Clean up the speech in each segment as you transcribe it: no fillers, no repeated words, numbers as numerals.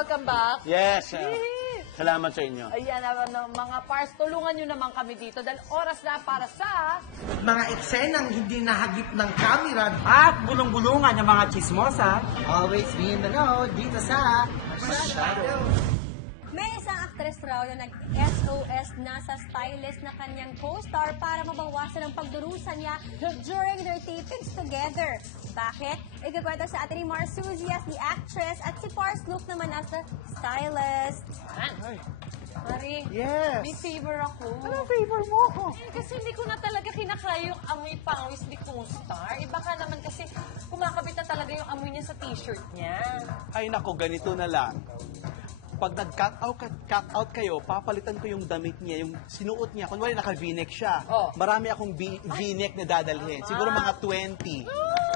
welcome back. Yes. Salamat sa inyo. Ayan, mga Pars, tulungan nyo naman kami dito dahil oras na para sa... Mga eksenang hindi nahagip ng kamera. At bulong-bulungan ng mga chismosa. Always be in the know dito sa May isang aktres raw na nag-SOS na sa stylist na kanyang co-star para mabawasan ang pagdurusa niya during their tapings together. Bakit? Ikakwento sa atin ni Mars Suzy as the actress at si Pars Luke naman as the stylist. Marie, Yes. may favor ako. Anong favor mo? Kasi hindi ko na talaga kinakaya yung amoy pangwis ni co-star. Iba ka naman kasi kumakabit na talaga yung amoy niya sa t-shirt niya. Ay nako, ganito na lang. Pag nag-cut out kayo, papalitan ko yung damit niya, yung sinuot niya. Kunwari naka-v-neck siya. Oh. Marami akong v-neck na dadalhin. Siguro mga 20.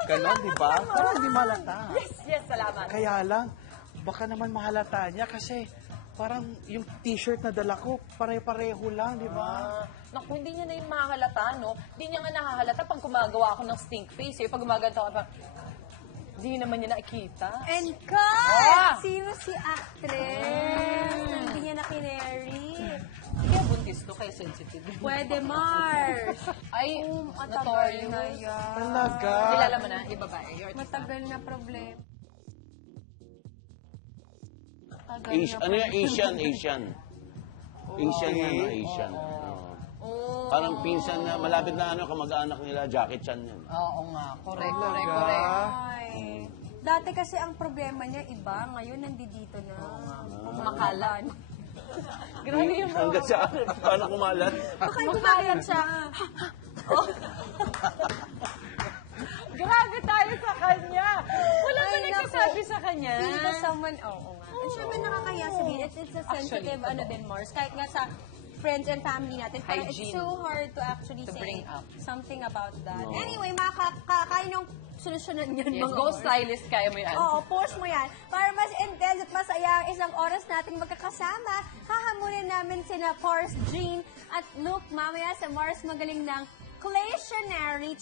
Ganon, di ba? Para hindi malata. Yes, salamat. Kaya lang, baka naman mahalata niya kasi parang yung t-shirt na dala ko, pare-pareho lang, di ba? Naku, hindi niya na yung mahalata, no? Hindi niya nga nahahalata pag gumagawa ako ng stink face. Eh. Pag gumaganto ako, hindi naman niya nakikita. And cut! Ah! Sino si actress? Hindi niya na-kinary. Kaya buntis to, kaya sensitive. Pwede, Mars. Ay, Matagal na notorious. yan. Talaga. Kilala mo na, yung babae. Your Matagal na problema. Ano yung Asian? Asian Oo. Oh. Parang pinsan na, malapit na kamag-anak nila, Jackie Chan yan. Oo nga, correct. Ay. Dati kasi ang problema niya iba, ngayon nandito na. Makalan. Grabe yung Hanggang sa, paano kumalat? Baka gumagano siya. Grabe tayo sa kanya. Wala Ay, ba nagsasabi sa kanya? Feel ko someone, oo nga. And syempre nakakaya sabihin, it's a sensitive, Actually, din, Mars. Kahit nga sa friends and family natin, parang it's Hygiene. so hard to actually To say bring up. something about that. Anyway, kaya niyong solusyonan yun, Yes, mga go Mars. stylist, kaya mo yan. Oo, post mo yan. Para mas intense at masaya ang isang oras nating magkakasama, hahamunin namin sina Pars, Jean at Luke mamaya sa Mars Magaling ng Claytionary